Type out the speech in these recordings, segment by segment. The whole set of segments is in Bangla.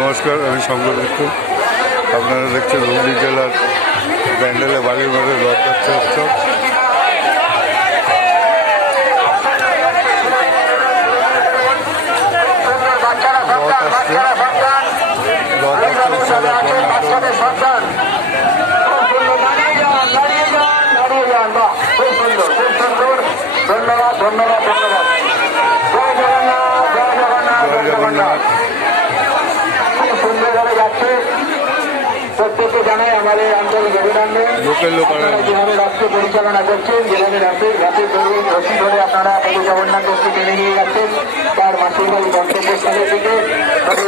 নমস্কার, আমি সংঘমিত্র। আপনারা দেখছেন হুগলি জেলার ব্যান্ডেলে বালিমারের রথযাত্রা উৎসব। ধন্যবাদ ধন্যবাদ ধন্যবাদ। জয় জগন্নাথ জয় জগন্নাথ জয় জগন্নাথ। খুব সুন্দরভাবে যাচ্ছে। প্রত্যেককে জানাই আমাদের আন্তরিক অভিনন্দন। আপনারা যেভাবে রাষ্ট্র পরিচালনা করছেন, যেভাবে রাতের ধরে রশি ধরে আপনারা প্রভু জগন্নাথকে টেনে নিয়ে যাচ্ছেন তার মাসির বাড়ি গন্তব্যস্থলের দিকে, তবে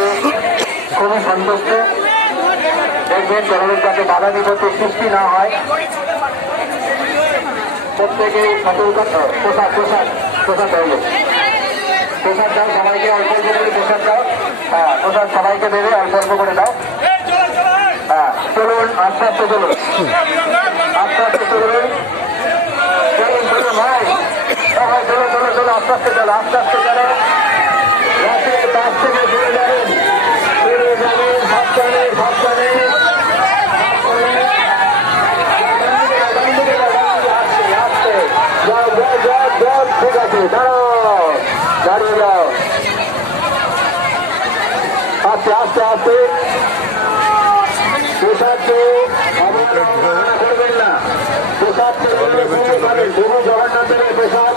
খুবই সন্তুষ্ট। দেখবেন জনগণ যাতে বাধা বিপত্তির সৃষ্টি না হয়। প্রত্যেকেই সতর্ক। প্রসাদ প্রসাদ প্রসাদ দেবে, প্রসাদ দাও সবাইকে, অল্প অল্প করে প্রসাদ দাও। হ্যাঁ, প্রসাদ সবাইকে দেবে, অল্প অল্প করে দাও। হ্যাঁ, চলুন আস্তে আস্তে চলুন, আস্তে আস্তে চলুন, চলুন চলুন ভাই, ভাই চলো চলো চলো, আস্তে আস্তে চলো, আস্তে আস্তে চলো। রাতের কাছ থেকে ঘুরে যাবেন, ঘুরে যাবেন, সাবধানে সাবধানে। ঠিক আছে, দাঁড়াও, দাঁড়িয়ে যাও, আস্তে আস্তে আস্তে। প্রসাদকে করবেন না, প্রসাদকে প্রভু জগন্নাথের প্রসাদ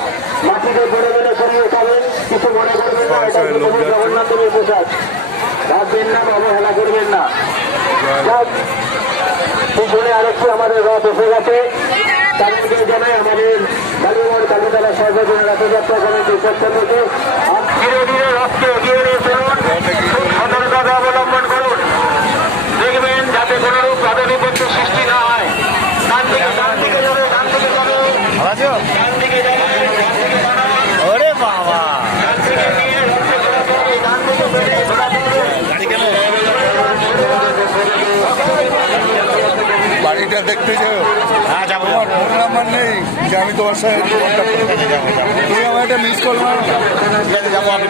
মাটিতে পড়ে গেলে সরিয়ে খাবেন, কিছু মনে করবেন না। এটা প্রভু জগন্নাথের প্রসাদ, রাখবেন না, অবহেলা করবেন না। পিছনে আরেকটু আমাদের রথ এসে গেছে। তাদেরকে জানাই আমাদের বালিগড় কালীতলা সর্বজন রথযাত্রা কমিটির পক্ষ থেকে ধীরে ধীরে রথকে এগিয়ে নিয়ে চলুন, সতর্কতা অবলম্বন করুন। দেখবেন যাতে কোনোরূপ বাধা বিপত্তির সৃষ্টি না হয়। ডান দিকে যাবে, ডান দিকে যাবে, ডান দিকে যাবে, ওরে বাবা, ডান দিকে নিয়ে রথকে ঘোরাতে হবে, ডান দিকে ঘোরাতে হবে। বাড়িটা দেখতে যাও। হ্যাঁ যাবো, তোমার ফোন নাম্বার নেই যে আমি তোমার সাথে তুমি আমার একটা মিস কল মারো। যাবো আমি